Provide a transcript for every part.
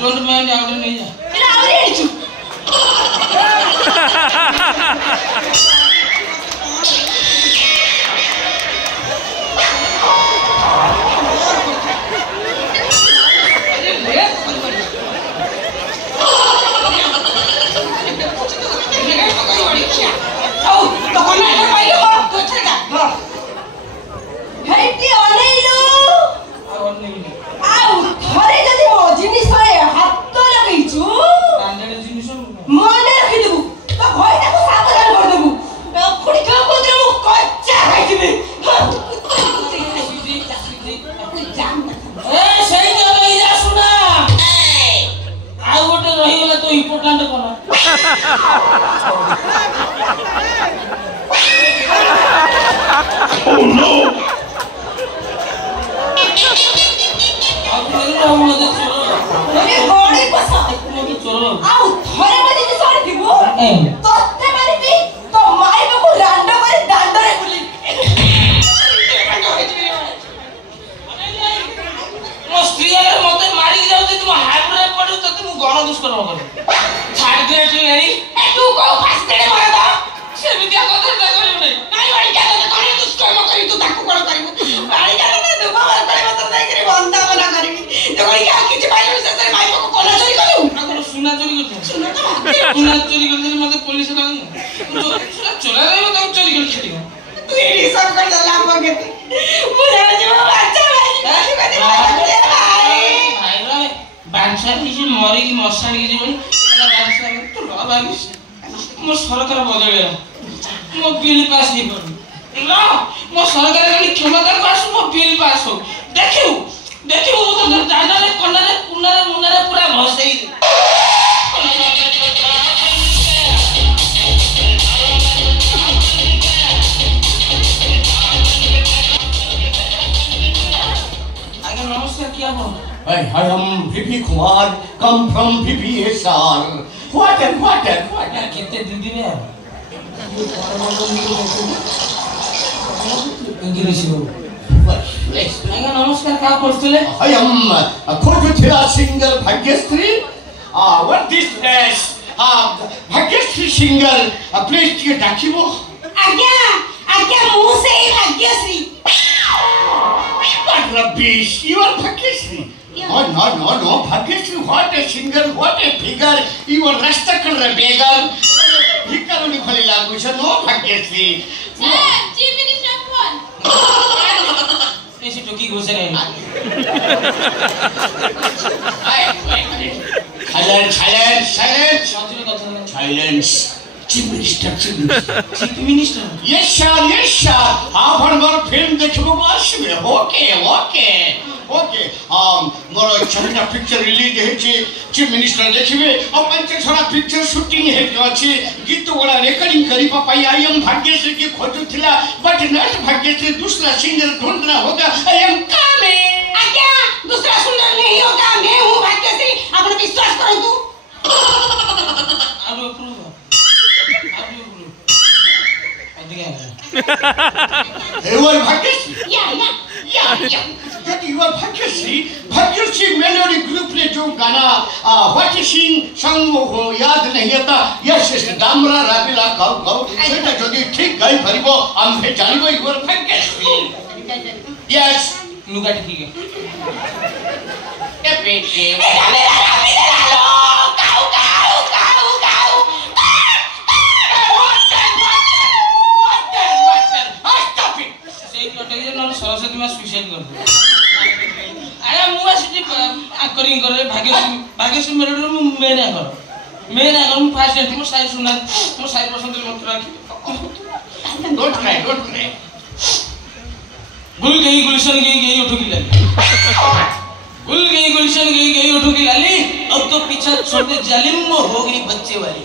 Don't mind out नहीं जा फिर आवरे आइछु आओ तो कोन ना पाइले हो तो छेगा हेटी अनेलो और नहीं आओ थरे जदी मो जिनिस रे हाथ लगैछु ब्रांडेड जिनिस मने रखि देबु तो भइटा को सावधान कर देबु खुडी का कोदरे मु कच्चा खाइथिबे ए सही जगह जा सुना आ गोटे रही गला तो इंपोर्टेंट कोन Oh no! अरे गोड़ी पसा आओ थरे बजे जे सारी दिबो तत्ते मारिबी तो माइबे को रांडो मारी दांडरे बुली मो स्त्री अगर मते मारी जाऊ जे तुम हाइब्रे पडू त तुम गण दुष्कर्म कर छाड़ दे चलेरी तू को फास्टेडे मार दा से विद्या कदर ना करियो नहीं नहीं वाली क्या तो गण दुष्कर्म करी तू ताकू कोन करिबो वाली क्या तो दुबा मार करे मत नहीं करी बंदा बना करिबी तो कोई क्या किछ बाइले से तेरे माइबे को कोला चोरी करू अगर सुना चोरी कर सुनो तो सुना चोरी कर मते पुलिस का सुना चोरा रे तो चोरी कर छडियो तू ये सब कर दला मगे पूरा जीवन अच्छा भाई कदी भाई भाई बांसा किसी मरी की मशानी की जीवन बांसा तो ला बागिस मो सरकार बदले मो बिल पास नहीं कर ना मो सरकार गाड़ी क्षमता पास मो बिल पास हो देखियो देखियो वो तो दादा रे कोना रे कुना रे मुना रे पूरा भसई आगे नमस्कार क्या हो I am VP Kumar, come from VPSR. What? कितने दीदी ने इंग्लिश हो आगे नमस्कार क्या करतले I am Kojuthila singer Bhagyasri. What this place? Bhagyasri singer. Please take dakibo. आज्ञा आज्ञा मुंह से ही Bhagyashree What rubbish? You are Bhagyasri. Oh no, Bhagyasri. What a singer, what a figure. You are rastakar beggar. Figure only khali lagu cha no Bhagyasri. Sir chief minister phone ऐसे टोकी घुसे रहे Silence. Chief Minister. Chief minister Yes sir. After more film देखिबो आसीबे. Okay. मोर छटा picture release हेछि chief minister देखिबे और पंच छटा picture shooting हे अछि गीत वाला recording करी पाई आई एम भाग्यश्री की खोजुथिला बट नॉट भाग्यश्री दूसरा सिंगर ढूंढना होगा आई एम कमिंग आज्ञा दूसरा सुंदर नहीं होगा मैं हूँ भाग्यश्री अपना विश्वास करो तू आलू अप्रूव अधिकार एवर भाग्यश्री या that you are Bhagyasri melody group ने जो गाना what sing संग हो याद नहीं आता yes डामरा राबिला गाओ सेटा जदी ठीक गाई भरिबो हम फे जानिबो you are Bhagyasri yes लुगा ठीक है ए बेटे मेरा राबी दे लो गाओ stop it सही कटे जे न सरस्वती में सुसाइड कर दे अरे मुआ सिटी एंकरिंग करे भाग्यश्री मेलोडी मु मेना कर मु फास्ट एंड मु साइड सुना मु साइड पसंद मत राखी don't cry गुल गई गुलशन गई उठो की लाली गुल गई गुलशन गई उठो की लाली अब तो पीछा छोड़ दे जालिम हो गई बच्चे वाली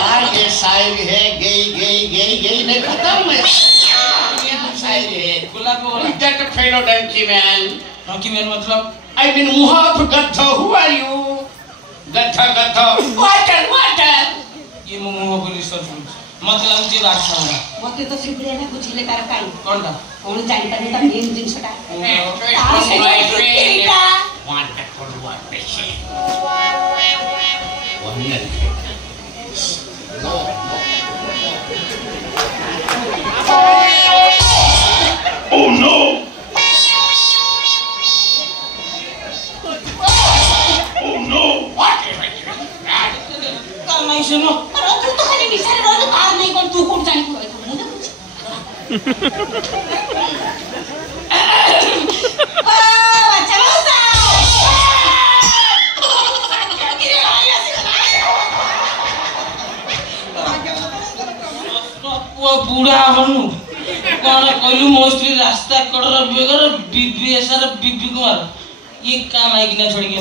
यार ये शायर है गई नहीं खत्म है शायर है गुलाब वाला that fellow donkey man मतलब I mean Muhab Gaddha who are you କଥା water ये मो मुंह को रिसर्च मत लाଗୁଛି ରାସ୍ତା ମତେ ତ ସିଗୁଡିଆ ନା ବୁଝିଲେ ତାର କାଇଁ कोनटा କଣ ଜାଣିପାରୁନି ତା ମେନ୍ ଜିନିଷଟା Oh no! Oh no! What is it? ତା ନାଇଁ ଶୁନ ତୁ ତ ଖାଲି ବିଷୟରେ ରହିଲୁ ତାର ନାଇଁ କଣ ତୁ କୋଉଠି ଜାଣିବୁ ରହିଥା ମୁଁ ଦେଖୁଛି ବାଚ୍ଚା ମଉସା ପୁଅ ବୁଢା ହନୁ କଣ କହିଲୁ ମୋ ସ୍ତ୍ରୀ ରାସ୍ତା କଡର ବେଗର ବିବିଏସର ବିବି କୁମାର ये काम आएगी ना छोड़ के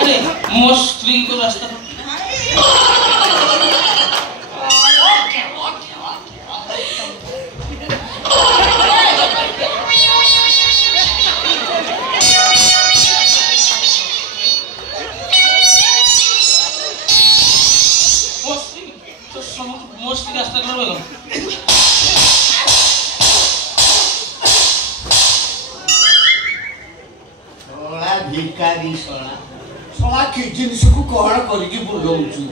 अरे मो स्त्री को रास्ता मोस्टली रास्ता करो भिकारी सोना सोना कि जिनिसको कौन करिकि बुलौछु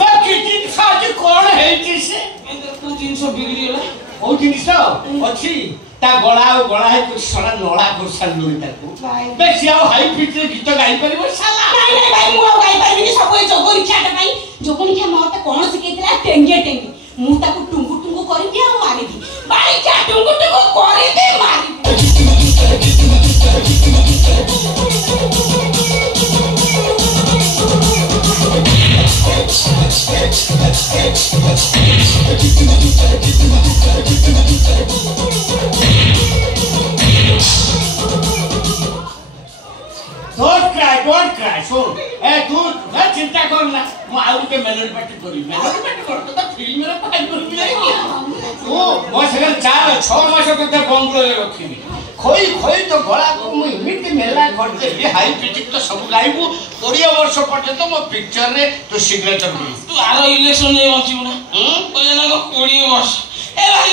बा कि जिनिस आज कौन हेछि से को जिनिस बिगड़ी गेला ओ जिनिस अछि ता गळा है कुछ सोना नळा करसान लोई ताको बेसी आउ हाई पिच रे गीत गाई परिबो साला ନାଇଁ ନାଇଁ ଭାଇ ମୁଁ ଆଉ ଗାଇପାରିବିନି ସବୁ ଏ ଜଗରିଖିଆଟା ପାଇଁ ଜଗରିଖିଆ ମତେ କଣ ଶିଖେଇଥିଲା ଟେଙ୍ଗେ ଟେଙ୍ଗେ ମୁଁ ତାକୁ ଟୁଙ୍ଗୁ ଟୁଙ୍ଗୁ କରିବି ଆଉ ମାରିବି ବାଳିକା ଟୁଙ୍ଗୁ ଟୁଙ୍ଗୁ କରିବି ମାରିବି Don't cry, सुन ए तू ना चिंता करना मु आउ के मेलोडी पार्टी करी मेलोडी पार्टी कर तो फिल्म रे पार्टी करबी तू मो सगल 4-6 मास के बंगलो रे रखिबी खोई तो गला को मु इमिति मेला करते ये हाई पिच तो सब गाइबू 20 वर्ष पर्यंत मो पिक्चर रे तो सिग्नेचर भी तू आरो इलेक्शन जे बचिबू ना कोइ ना को 20 वर्ष ए भाई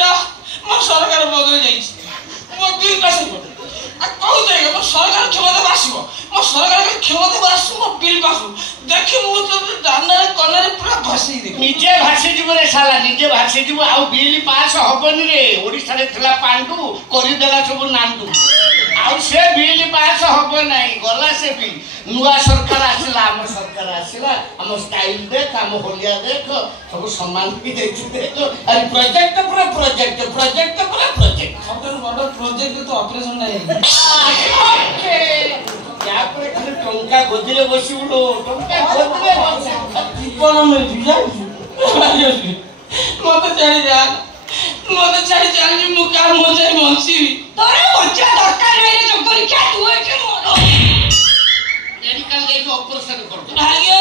रा मो सरकार बदल जाई मो बिल पास कर आ कहू देगा मो सरकार क्षमता बासिबो मो सरकार के क्षमता बासु मो बिल पासु देखि मु तो दाना कने पूरा भासी दे निजे भासी जीव रे साला निजे भासी जीव आउ बिल पास होबनी रे ओडिसा रे थला पांडु करि देला सब नांदु आउ से बिल पास होबो नाही गला से बिल नुआ सरकार आसिला हम सरकार आसिला हम स्टाइल देख हम होलिया देख सब सम्मान की देख देख अरे प्रोजेक्ट पूरा प्रोजेक्ट सबसे बड़ा प्रोजेक्ट तो ऑपरेशन नहीं ओके क्या पर खाली टंका गोदिले बसी उडो टंका गोदिले बसी जीवन में जुझा मत छाड़ी जा मु का मजाई बंसी तोरे बच्चा दरकार नहीं रे जगरिखिया तू एके मोर मेडिकल ले ऑपरेशन कर दो आगे